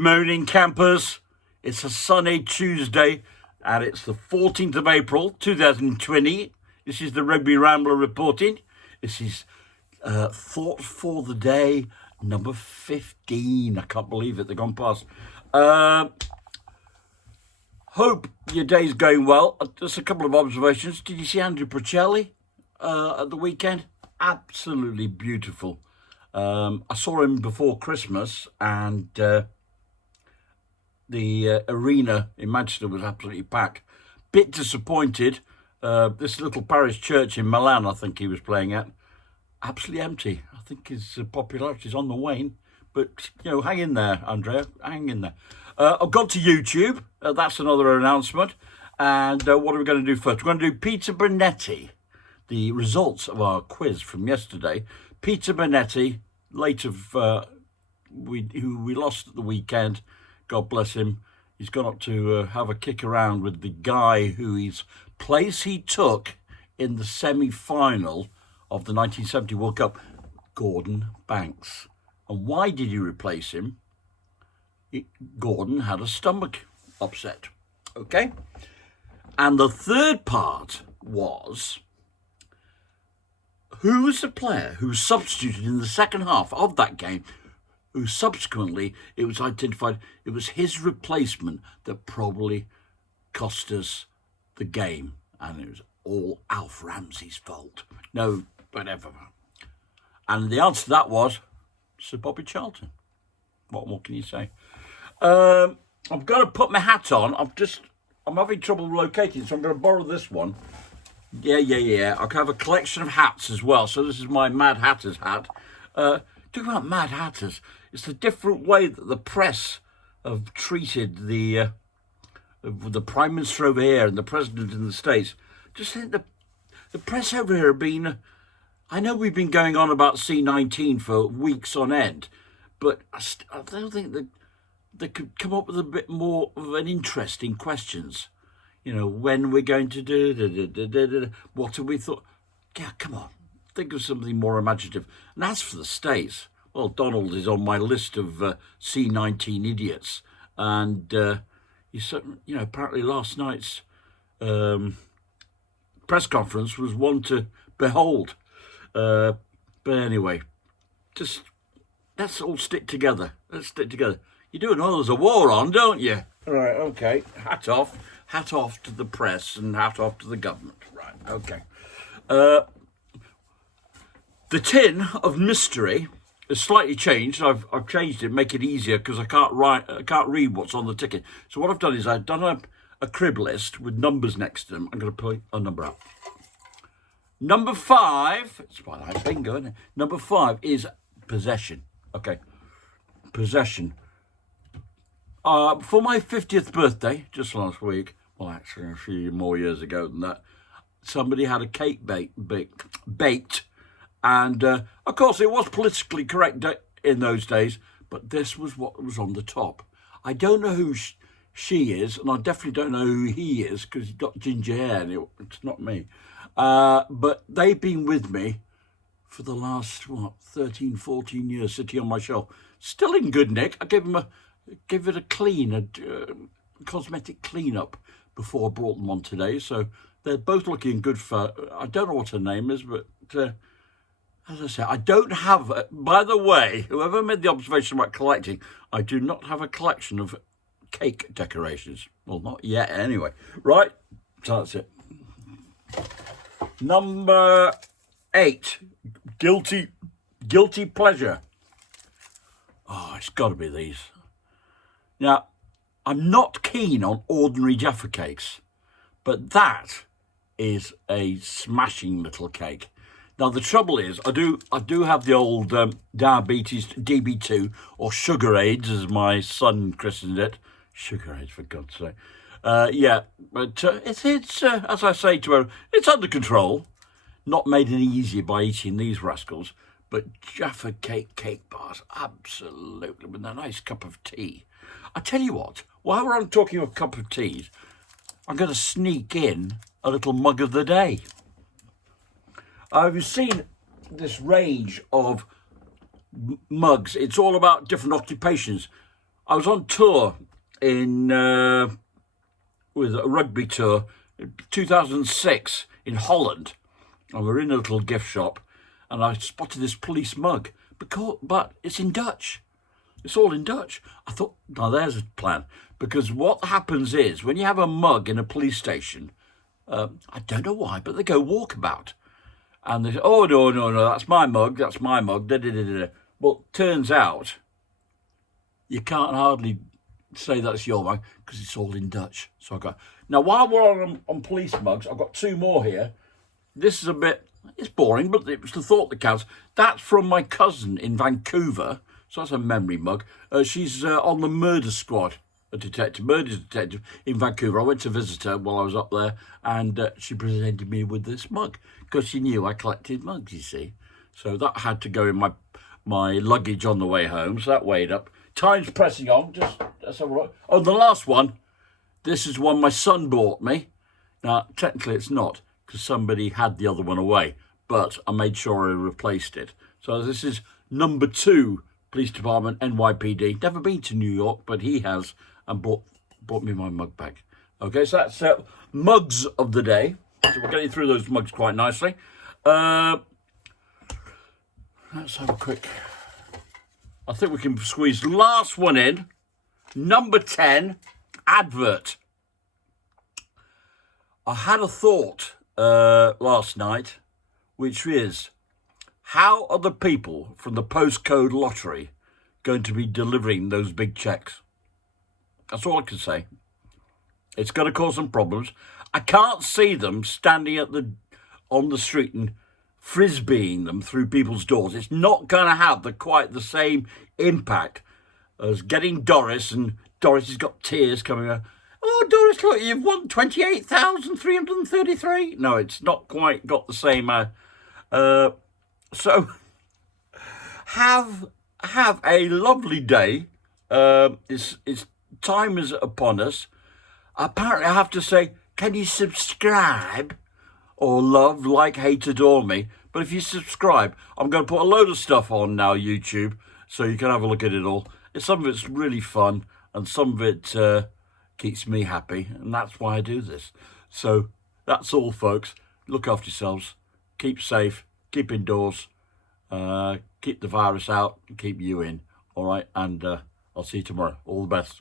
Morning campers, it's a sunny Tuesday and it's the 14th of April 2020. This is the Rugby Rambler reporting. This is Thought for the Day number 15. I can't believe it, they've gone past. Hope your day's going well. Just a couple of observations. Did you see Andrew Procelli at the weekend? Absolutely beautiful. I saw him before Christmas and the arena in Manchester was absolutely packed. Bit disappointed. This little parish church in Milan, I think he was playing at, absolutely empty. I think his popularity is on the wane. But, you know, hang in there, Andrea. Hang in there. I've gone to YouTube. That's another announcement. And what are we going to do first? We're going to do Peter Bonetti, the results of our quiz from yesterday. Peter Bonetti, late of who we lost at the weekend. God bless him. He's gone up to have a kick around with the guy whose place he took in the semi-final of the 1970 World Cup, Gordon Banks. And why did you replace him? Gordon had a stomach upset. Okay? And the third part was, who was the player who substituted in the second half of that game, who subsequently, it was identified, it was his replacement that probably cost us the game. And it was all Alf Ramsey's fault. No, whatever. And the answer to that was Sir Bobby Charlton. What more can you say? I've got to put my hat on. I'm having trouble locating, so I'm going to borrow this one. Yeah. I have a collection of hats as well. So this is my Mad Hatter's hat. Talking about Mad Hatters, it's the different way that the press have treated the Prime Minister over here and the President in the States. Just think the press over here have been... I know we've been going on about C19 for weeks on end, but I don't think that they could come up with a bit more of an interesting questions. You know, when we're going to do, what have we thought? Yeah, come on, think of something more imaginative. And as for the States, well, Donald is on my list of C19 idiots. And, apparently last night's press conference was one to behold. But anyway, just let's all stick together. Let's stick together. You do know there's a war on, don't you? Right, okay. Hat off to the press and hat off to the government. Right, okay. The tin of mystery is slightly changed. I've changed it, make it easier because I can't read what's on the ticket. So what I've done is I've done a crib list with numbers next to them. I'm going to put a number up. Number 5, it's quite like bingo, isn't it? Number 5 is possession. Okay, possession. For my 50th birthday, just last week, well, actually a few more years ago than that, somebody had a cake baked, and of course it was politically correct in those days, but this was what was on the top. I don't know who she is, and I definitely don't know who he is because he's got ginger hair, and it's not me. But they've been with me for the last, 13, 14 years, sitting on my shelf. Still in good nick. I gave it a clean, a cosmetic clean-up before I brought them on today. So they're both looking good for, I don't know what her name is, but as I say, I don't have, by the way, whoever made the observation about collecting, I do not have a collection of cake decorations. Well, not yet anyway. Right, so that's it. Number 8, guilty pleasure. Oh, it's got to be these. Now, I'm not keen on ordinary Jaffa cakes, but that is a smashing little cake. Now, the trouble is, I do have the old diabetes DB2, or sugar aids, as my son christened it. Sugar aids, for God's sake. Yeah, but it's as I say to her, it's under control. Not made any easier by eating these rascals, but Jaffa cake bars, absolutely, with a nice cup of tea. I tell you what, while we're on talking of cup of teas, I'm going to sneak in a little mug of the day. I've seen this range of mugs. It's all about different occupations. I was on tour in with a rugby tour in 2006 in Holland, and we were in a little gift shop, and I spotted this police mug, but it's in Dutch. It's all in Dutch. I thought, now there's a plan, because what happens is when you have a mug in a police station, I don't know why, but they go walkabout. And they say, oh, no, that's my mug, da, da, da, da. Well, turns out you can't hardly say that's your mug because it's all in Dutch. So I got, now while we're on police mugs, I've got two more here. This is a bit, it's boring, but it was the thought that counts. That's from my cousin in Vancouver. So that's a memory mug. She's on the murder squad, murder detective in Vancouver. I went to visit her while I was up there, and she presented me with this mug because she knew I collected mugs, you see. So that had to go in my luggage on the way home, so that weighed up. Time's pressing on, let's have a look. Oh, the last one. This is one my son bought me. Now, technically it's not, because somebody had the other one away, but I made sure I replaced it. So this is number 2 Police Department, NYPD. Never been to New York, but he has, and bought me my mug bag. Okay, so that's mugs of the day. So we're getting through those mugs quite nicely. Let's have a quick... I think we can squeeze the last one in. Number 10, advert. I had a thought last night, which is, how are the people from the postcode lottery going to be delivering those big checks? That's all I can say. It's going to cause some problems. I can't see them standing on the street and frisbeeing them through people's doors. It's not going to have quite the same impact as getting Doris, and Doris has got tears coming out. Oh, Doris, look, you've won 28,333. No, it's not quite got the same. So have a lovely day. It's time is upon us. Apparently, I have to say, can you subscribe? Or love, like, hate, adore me. But if you subscribe, I'm going to put a load of stuff on now, YouTube, so you can have a look at it all. Some of it's really fun, and some of it keeps me happy, and that's why I do this. So that's all, folks. Look after yourselves. Keep safe. Keep indoors. Keep the virus out. And keep you in. All right? And I'll see you tomorrow. All the best.